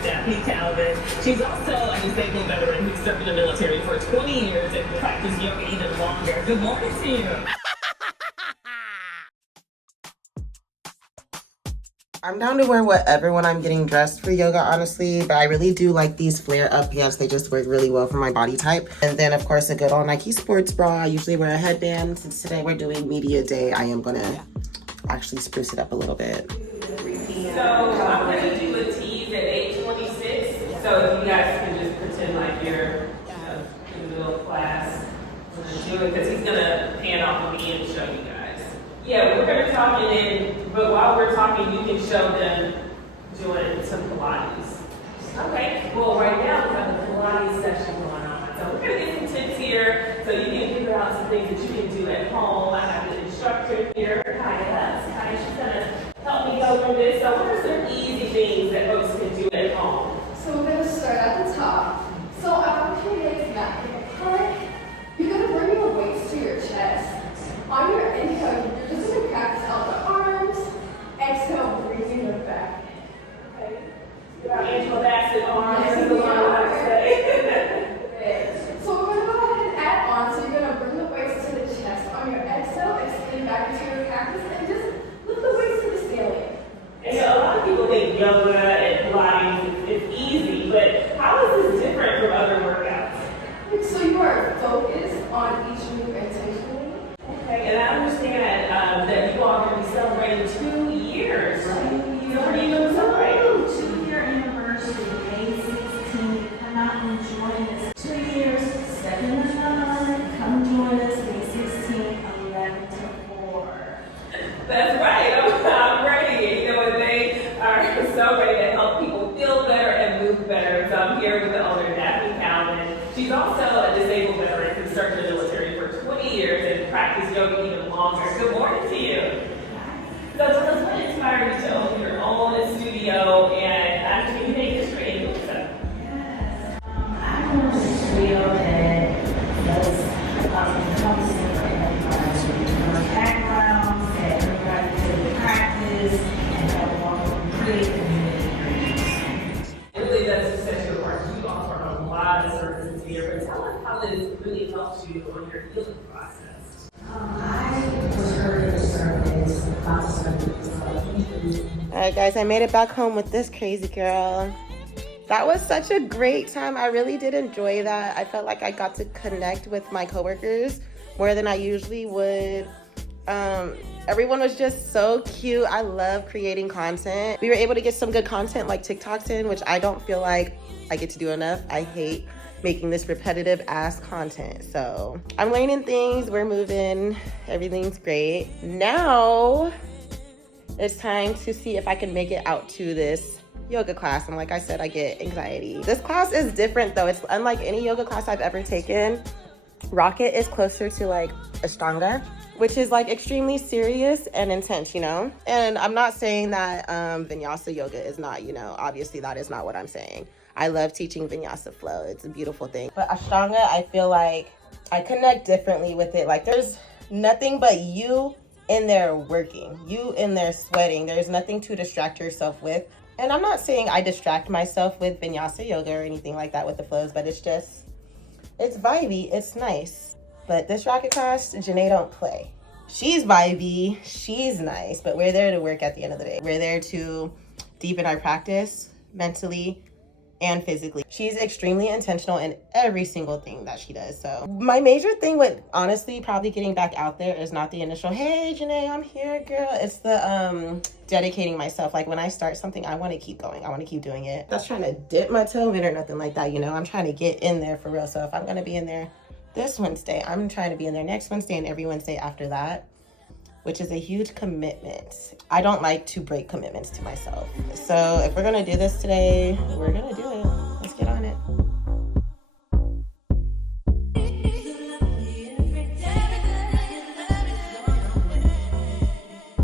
with Daphne Calvin. She's also a disabled veteran who served in the military for 20 years and practiced yoga even longer. Good morning to you. I'm down to wear whatever when I'm getting dressed for yoga, honestly, but I really do like these flare-up pants. They just work really well for my body type. And then, of course, a good old Nike sports bra. I usually wear a headband. Since today we're doing media day, I am gonna actually spruce it up a little bit. So I'm gonna do a tease at 8:26. So if you guys can just pretend like you're in the middle of class, we're gonna do it because he's gonna pan off on me and show you guys. Yeah, we're gonna talk and then, but while we're talking, you can show them doing some Pilates. Okay, well right now we have a Pilates session going on. So we're gonna get some tips here so you can figure out some things that you can do at home. I have an instructor here, Kaya. She's gonna help me go through this. So what are some easy things that folks can do at home? So we're gonna start at the top. So I want you to get back in the plank. You're gonna bring your weights to your chest. On your inhale, you're just gonna practice out the arms. Exhale, breathing it back. Okay. Your Angela Bassett arms. Yes, This is the one I want to say. Great. So we're gonna go ahead and add on. So you're gonna bring the weights to the chest. On your exhale, extend back into your cactus and just lift the weights to the ceiling. And a lot of people think yoga and Pilates is easy, but how is this different from other workouts? So you are focused on each move intentionally. Okay, and I understand that you all are going to be celebrating 2 years. So what are you going to celebrate? 2-year anniversary, May 16th. Come out and join us. 2 years, 7 to 9. Come join us May 16th, 11 to 4. That's right. I'm ready. You know, and they are so ready to help people feel better and move better. So I'm here with the owner, Daphne Calvin. She's also a disabled veteran who served in the military for 20 years and practiced yoga even longer. Good morning to you. So tell us what inspired you to open your own studio and actually make history in yoga? Yes. I want a studio that was encompassing for everybody's different backgrounds, that everybody could practice and have one create community. It really does just set you apart. You offer a lot of services here, but tell us how this really helps you on your healing process. I was heard in the surveys about surveys. Alright guys, I made it back home with this crazy girl. That was such a great time. I really did enjoy that. I felt like I got to connect with my coworkers more than I usually would. Everyone was just so cute. I love creating content. We were able to get some good content like TikToks in, which I don't feel like I get to do enough. I hate making this repetitive ass content. So I'm learning things, we're moving, everything's great. Now it's time to see if I can make it out to this yoga class. And like I said, I get anxiety. This class is different though. It's unlike any yoga class I've ever taken. Rocket is closer to like Ashtanga, which is like extremely serious and intense, you know? And I'm not saying that Vinyasa yoga is not, you know, obviously that is not what I'm saying. I love teaching Vinyasa Flow. It's a beautiful thing. But Ashtanga, I feel like I connect differently with it. Like there's nothing but you in there working, you in there sweating. There's nothing to distract yourself with. And I'm not saying I distract myself with Vinyasa yoga or anything like that with the flows, but it's just, it's vibey, it's nice. But this rocket class, Janae don't play. She's vibey, she's nice, but we're there to work at the end of the day. We're there to deepen our practice mentally and physically. She's extremely intentional in every single thing that she does. So my major thing with honestly probably getting back out there is not the initial, hey Janae, I'm here girl. It's the dedicating myself. Like when I start something, I want to keep going. I want to keep doing it. That's trying to dip my toe in or nothing like that, you know? I'm trying to get in there for real. So if I'm gonna be in there this Wednesday, I'm trying to be in there next Wednesday and every Wednesday after that, which is a huge commitment. I don't like to break commitments to myself. So if we're gonna do this today, we're gonna do it.